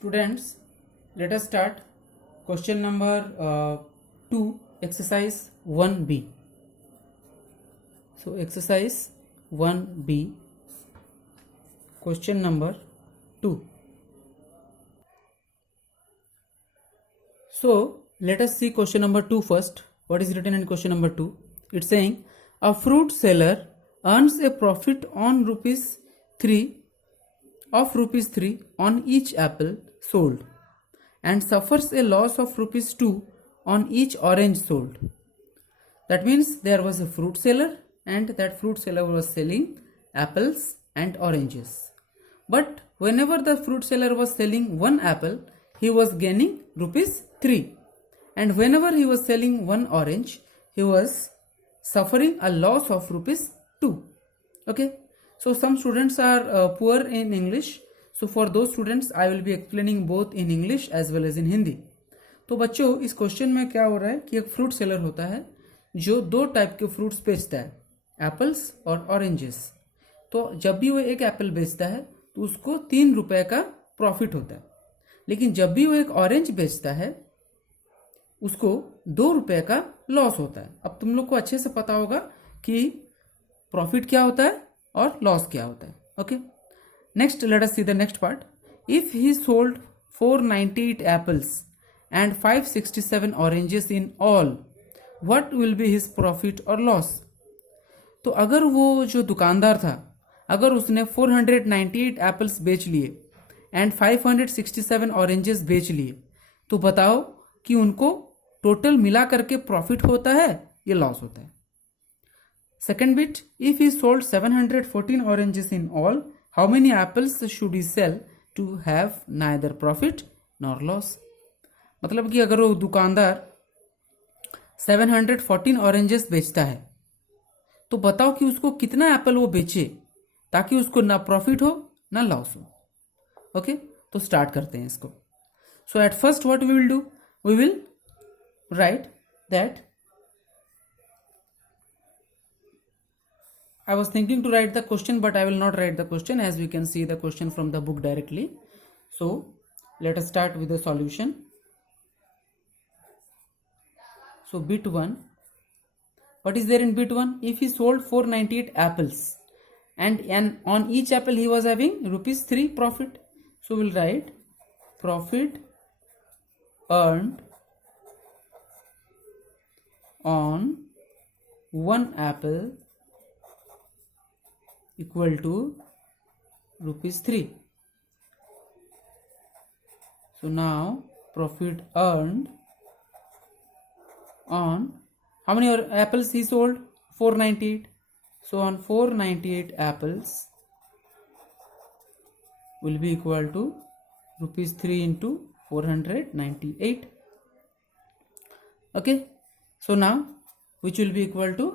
Students, let us start question number 2, exercise 1b. So exercise 1b, question number 2. So let us see question number 2 first. What is written in question number 2? It's saying a fruit seller earns a profit on rupees 3 on each apple sold and suffers a loss of rupees 2 on each orange sold. That means there was a fruit seller and that fruit seller was selling apples and oranges. But whenever the fruit seller was selling one apple, he was gaining rupees 3. And whenever he was selling one orange, he was suffering a loss of rupees 2. Okay. So some students are poor in English. So for those students I will be explaining both in English as well as in Hindi. तो बच्चों इस question में क्या हो रहा है कि एक फ्रूट सेलर होता है जो दो टाइप के फ्रूट्स बेचता है, एप्पल्स और ऑरेंजेस. तो जब भी वो एक एप्पल बेचता है तो उसको 3 रुपए का प्रॉफिट होता है, लेकिन जब भी वो एक ऑरेंज बेचता है उसको 2 रुपए का लॉस होता है. अब तुम लोग को अच्छे से पता होगा कि प्रॉफिट क्या होता है और लॉस क्या होता है. Okay, next let us see the next part. If he sold 498 apples and 567 oranges in all, what will be his profit और लॉस. तो अगर वो जो दुकानदार था, अगर उसने 498 एप्पल्स बेच लिए एंड 567 ऑरेंजेस बेच लिए, तो बताओ कि उनको टोटल मिला करके प्रॉफिट होता है या लॉस होता है. Second bit, if he sold 714 oranges in all, how many apples should he sell to have neither profit nor loss? मतलब कि अगर वो दुकानदार 714 ऑरेंजेस बेचता है तो बताओ कि उसको कितना एप्पल वो बेचे ताकि उसको ना प्रॉफिट हो ना लॉस हो. ओके, तो स्टार्ट करते हैं इसको. So at first what we will do, we will write that I was thinking to write the question, but I will not write the question as we can see the question from the book directly. So let us start with the solution. So bit 1, what is there in bit 1? If he sold 498 apples and on each apple he was having rupees 3 profit, so we'll write profit earned on one apple equal to rupees 3. So now profit earned on how many apples he sold? 498. So on 498 apples will be equal to rupees 3 into 498. Okay. So now which will be equal to,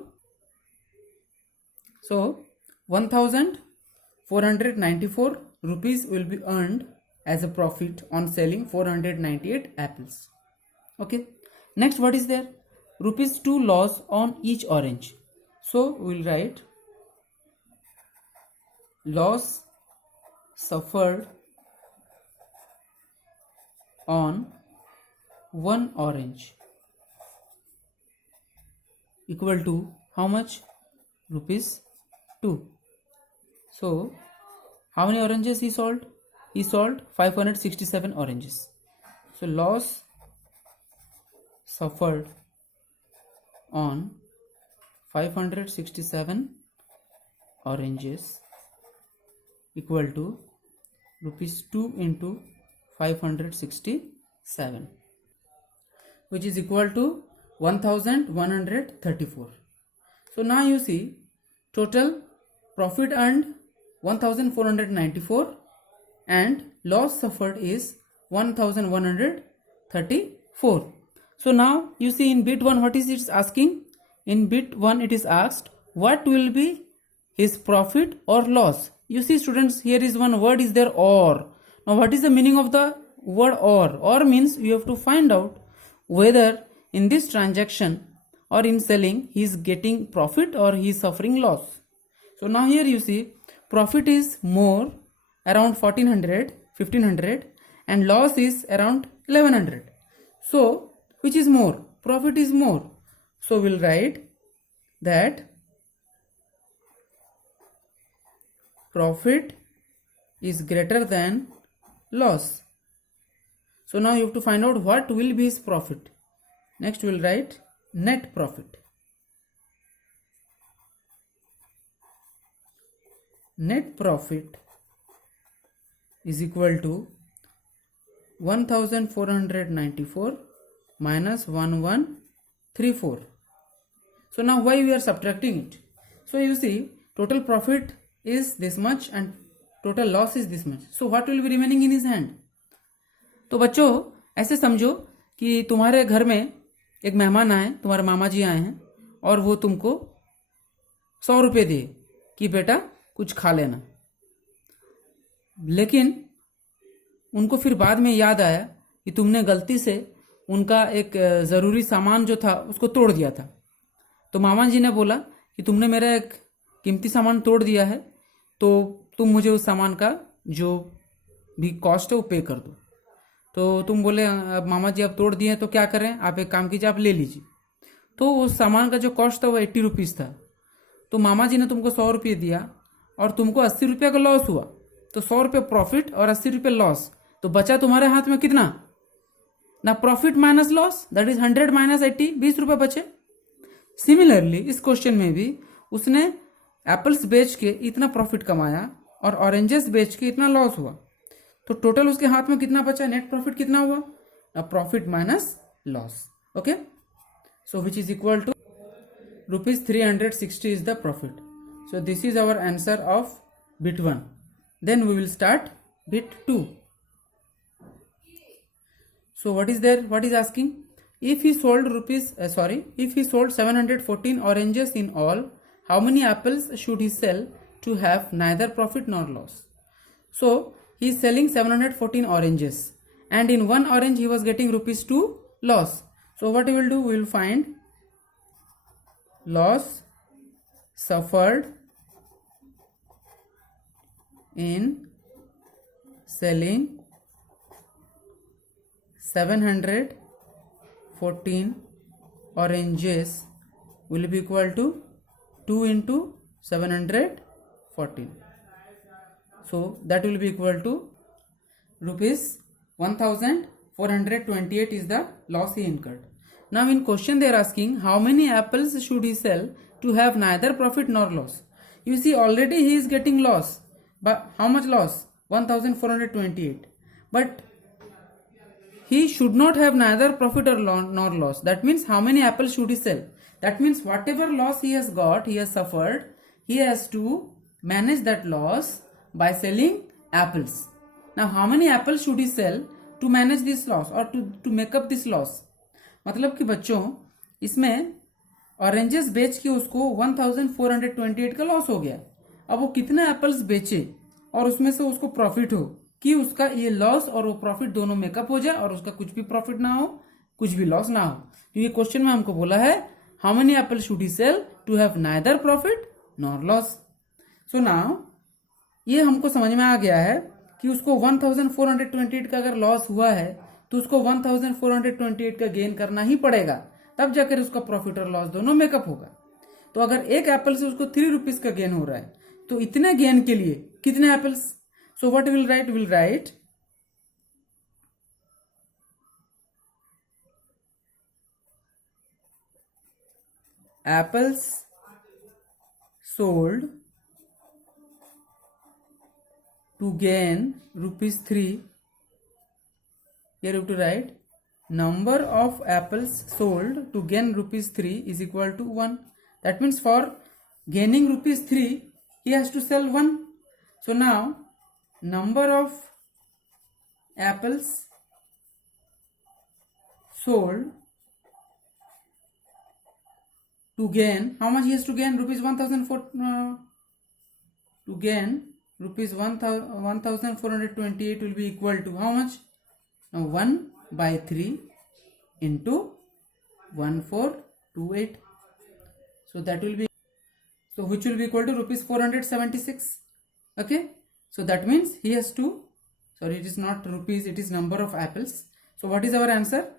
so 1494 rupees will be earned as a profit on selling 498 apples. Okay, next what is there? Rupees 2 loss on each orange. So we will write loss suffered on one orange equal to how much? Rupees 2. So how many oranges he sold? He sold 567 oranges. So loss suffered on 567 oranges equal to rupees 2 into 567, which is equal to 1134. So now you see total profit earned 1494 and loss suffered is 1134. So now you see in bit 1 what is it asking? In bit 1 it is asked what will be his profit or loss. You see students, here is one word is there, or. Now what is the meaning of the word or? Or means you have to find out whether in this transaction or in selling he is getting profit or he is suffering loss. So now here you see profit is more around 1500 and loss is around 1100. So which is more? Profit is more. So we'll write that profit is greater than loss. So now you have to find out what will be his profit. Next we'll write net profit. Net profit is equal to 1494 minus 1134. So now why we are subtracting it? So you see total profit is this much and total loss is this much. So what will be remaining in his hand? तो बच्चों ऐसे समझो कि तुम्हारे घर में एक मेहमान आए, तुम्हारे मामा जी आए हैं और वो तुमको 100 रुपये दिए कि बेटा कुछ खा लेना, लेकिन उनको फिर बाद में याद आया कि तुमने गलती से उनका एक ज़रूरी सामान जो था उसको तोड़ दिया था। तो मामा जी ने बोला कि तुमने मेरा एक कीमती सामान तोड़ दिया है, तो तुम मुझे उस सामान का जो भी कॉस्ट है वो पे कर दो। तो तुम बोले अब मामा जी अब तोड़ दिए हैं तो क्या करें, आप एक काम कीजिए, आप ले लीजिए। तो उस सामान का जो कॉस्ट था वो 80 रुपीज़ था। तो मामा जी ने तुमको 100 रुपये दिया और तुमको 80 रुपये का लॉस हुआ। तो 100 रुपये प्रॉफिट और 80 रुपये लॉस, तो बचा तुम्हारे हाथ में कितना ना? Profit minus loss, that is 100 minus 80, 20 रुपये बचे। सिमिलरली इस क्वेश्चन में भी उसने एप्पल्स बेच के इतना प्रॉफिट कमाया और ऑरेंजेस बेच के इतना लॉस हुआ, तो टोटल उसके हाथ में कितना बचा? नेट प्रॉफिट कितना हुआ? Profit minus loss. Okay, so which is equal to rupees 360 is the profit. So this is our answer of bit 1. Then we will start bit 2. So what is there? What is asking? If he sold if he sold 714 oranges in all, how many apples should he sell to have neither profit nor loss? So he is selling 714 oranges, and in one orange he was getting rupees 2 loss. So what we will do? We will find loss suffered in selling 714 oranges will be equal to 2 into 714. So that will be equal to rupees 1428 is the loss he incurred. Now in question they are asking how many apples should he sell to have neither profit nor loss. You see already he is getting loss, but how much loss? 1428. But he should not have neither profit or nor loss. That means how many apples should he sell? That means whatever loss he has got, he has suffered, he has to manage that loss by selling apples. Now how many apples should he sell to manage this loss or to make up this loss? मतलब कि बच्चों इसमें oranges बेच के उसको 1428 का loss हो गया। अब वो कितने एप्पल्स बेचे और उसमें से उसको प्रॉफिट हो कि उसका ये लॉस और वो प्रॉफिट दोनों मेकअप हो जाए और उसका कुछ भी प्रॉफिट ना हो, कुछ भी लॉस ना हो। क्योंकि क्वेश्चन में हमको बोला है how many apple should he sell to have neither profit nor loss. So now ये हमको समझ में आ गया है कि उसको 1428 का अगर लॉस हुआ है तो उसको 1428 का गेन करना ही पड़ेगा, तब जाकर उसका प्रॉफिट और लॉस दोनों मेकअप होगा। तो अगर एक एप्पल से उसको 3 रुपीज का गेन हो रहा है तो इतने गेन के लिए कितने apples? So what will write? Will write apples sold to gain rupees 3. Here you have to write number of apples sold to gain rupees 3 is equal to 1. That means for gaining rupees 3 he has to sell 1. So now number of apples sold to gain, how much he has to gain? Rupees 1004 to gain rupees 1428 will be equal to how much? Now 1 by 3 into 1428. So that will be, so which will be equal to rupees 476. Okay, so that means he has to sorry, it is not rupees, it is number of apples. So what is our answer?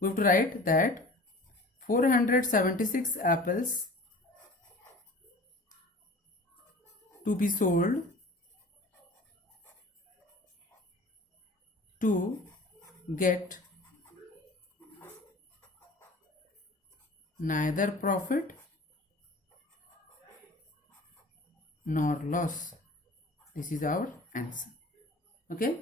We have to write that 476 apples to be sold to get neither profit nor loss. This is our answer. Okay.